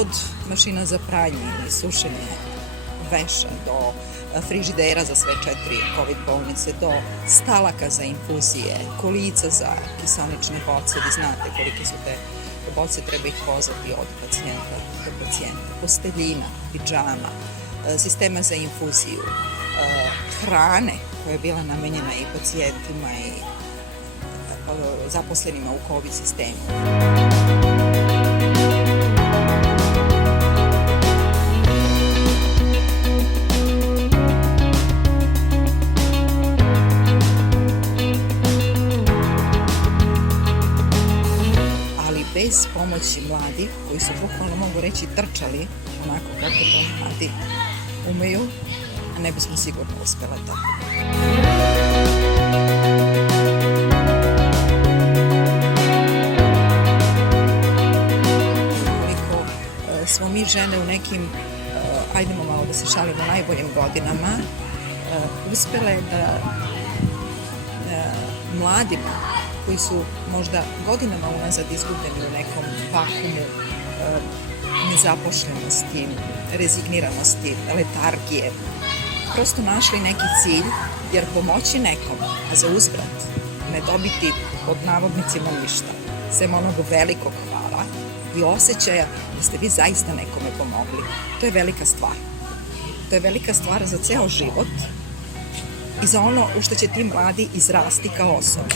od mašina za pranje i sušenje veša do frižidera za sve 4 COVID bolnice, do stalaka za infuzije, kolica za kisonične boce, vi znate kolike su te boce, treba ih vozati od pacijenta do pacijenta, posteljina, pidžama, sistema za infuziju, hrane koja je bila namenjena i pacijentima i zaposlenima u COVID sistemu. Ali bez pomoći mladih, koji su bukvalno, mogu reći, trčali onako kako to mladi umeju, a ne bismo sigurno uspjela tako. Smo mi žene u nekim, ajdemo malo da se šalimo, najboljim godinama, uspjele da mladima koji su možda godinama unazad izgubljeni u nekom vakumu nezapošljenosti, rezigniranosti, letargije, prosto našli neki cilj, jer pomoći nekom, a za uzvrat ne dobiti pod navodnicima ništa, sem onog velikog hvala i osjećaja da ste vi zaista nekome pomogli. To je velika stvar. To je velika stvar za ceo život i za ono u što će ti mladi izrasti kao osobe.